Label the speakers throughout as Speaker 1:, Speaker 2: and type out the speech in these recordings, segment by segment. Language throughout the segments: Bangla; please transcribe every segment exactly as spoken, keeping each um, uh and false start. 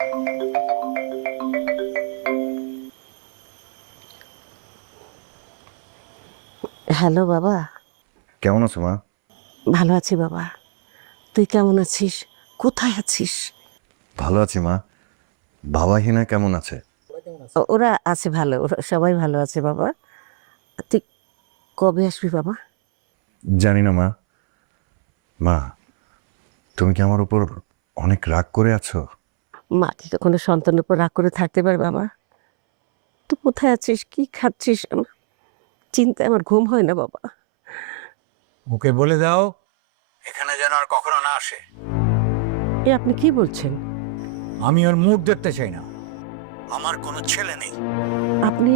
Speaker 1: হ্যালো বাবা।
Speaker 2: কেমন আছো মা?
Speaker 1: ভালো আছি বাবা, তুই কেমন আছিস? কোথায় আছিস?
Speaker 2: ভালো আছি মা। বাবা হিনা কেমন আছে?
Speaker 1: ও- ওরা আছে ভালো, ওরা সবাই ভালো আছে বাবা। তুই কবে আসবি বাবা?
Speaker 2: জানি না মা। মা, তুমি কি আমার উপর অনেক রাগ করে আছো?
Speaker 1: মা কি কোনো সন্তানের উপর রাগ করে থাকতে পারে বাবা? তুই কোথায় আছিস, কি খাচ্ছিস? আমার চিন্তায় আমার ঘুম হয় না বাবা।
Speaker 3: ওকে বলে দাও এখানে যেন আর কখনো না আসে।
Speaker 1: এ আপনি কি বলছেন?
Speaker 3: আমি ওর মুখ দেখতে চাই না। আমার কোনো ছেলে নেই।
Speaker 1: আপনি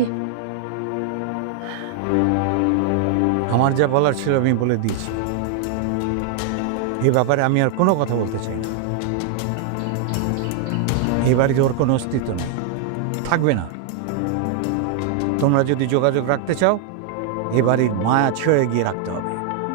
Speaker 3: আমার যা বলার ছিল আমি বলে দিয়েছি। এ ব্যাপারে আমি আর কোনো কথা বলতে চাই না। এ বাড়িতে ওর কোনো অস্তিত্ব নেই, থাকবে না। তোমরা যদি যোগাযোগ রাখতে চাও এ বাড়ির মায়া ছেড়ে গিয়ে রাখতে হবে।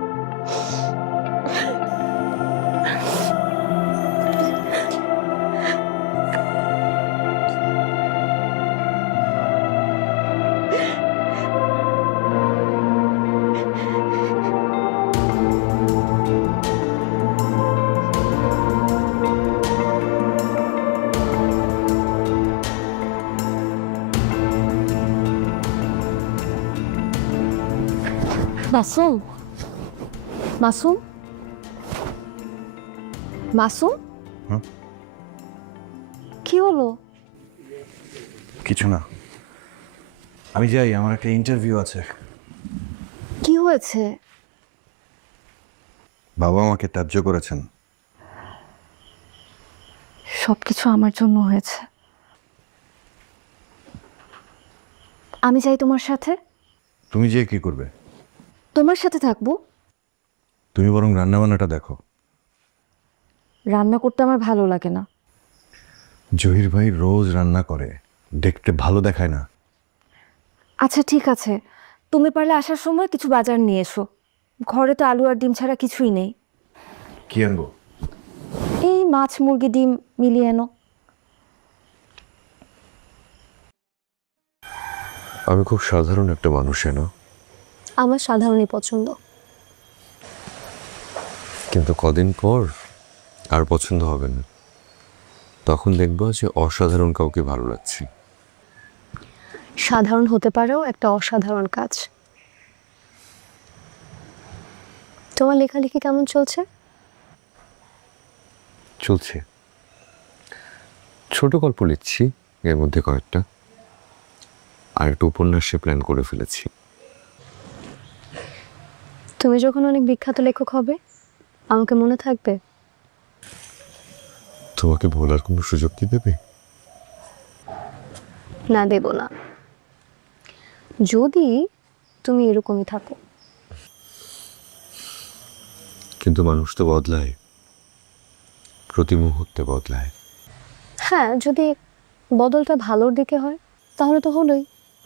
Speaker 4: মাসুম, মাসুম, মাসুম,
Speaker 2: হুম?
Speaker 4: কি হলো?
Speaker 2: কিছু না, আমি যাই, আমার একটা ইন্টারভিউ আছে।
Speaker 4: কি হয়েছে?
Speaker 2: বাবা আমাকে ত্যায্য করেছেন।
Speaker 4: সবকিছু আমার জন্য হয়েছে। আমি যাই তোমার সাথে।
Speaker 2: তুমি যে কি করবে?
Speaker 4: তোমার সাথে থাকবো।
Speaker 2: তুমি বরং রান্নাবান্নাটা দেখো।
Speaker 4: রান্না করতে আমার ভালো লাগে না।
Speaker 2: জহির ভাই রোজ রান্না করে, দেখতে ভালো দেখায় না।
Speaker 4: আচ্ছা ঠিক আছে, তুমি পারলে আসার সময় কিছু বাজার নিয়ে এসো। ঘরে তো আলু আর ডিম ছাড়া কিছুই নেই।
Speaker 2: কি আনবো?
Speaker 4: এই মাছ মুরগি ডিম মিলিয়ে এনো।
Speaker 2: আমি খুব সাধারণ একটা মানুষ, না?
Speaker 4: আমার সাধারণই পছন্দ।
Speaker 2: কিন্তু কদিন পর আর পছন্দ হবে না, তখন দেখবো যে অসাধারণ কাউকে ভালো লাগছে।
Speaker 4: সাধারণ হতে পারেও একটা অসাধারণ কাজ। তোমার লেখালেখি কেমন চলছে?
Speaker 2: চলছে, ছোট গল্প লিখছি, এর মধ্যে কয়েকটা, আর একটা উপন্যাসে প্ল্যান করে ফেলেছি।
Speaker 4: তুমি যখন অনেক বিখ্যাত লেখক হবে আমাকে মনে থাকবে?
Speaker 2: তোমাকে ভোলার কোনো সুযোগ কি দেবে?
Speaker 4: না, দেব না, যদি তুমি এরকমই থাকো।
Speaker 2: কিন্তু মানুষ তো বদলায়, প্রতি মুহূর্তে বদলায়।
Speaker 4: হ্যাঁ, যদি বদলটা ভালোর দিকে হয় তাহলে তো হলোই।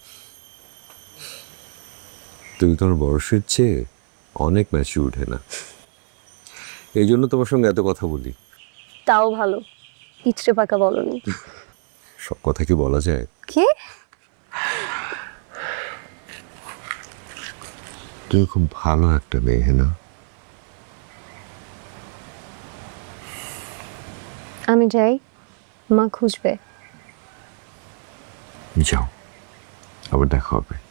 Speaker 2: তুমি তোমার বয়সের চেয়ে অনেক ম্যাচিউরড, না? এই জন্য তোমার সঙ্গে এত কথা বলি।
Speaker 4: তাও ভালো, ইচড়ে পাকা বলনি।
Speaker 2: সব কথা কি বলা যায়?
Speaker 4: কে?
Speaker 2: তুমি খুব ভালো একটা মেয়ে, না?
Speaker 4: আমি যাই, মা খুঁজবে।
Speaker 2: যাও, আবার দেখা হবে।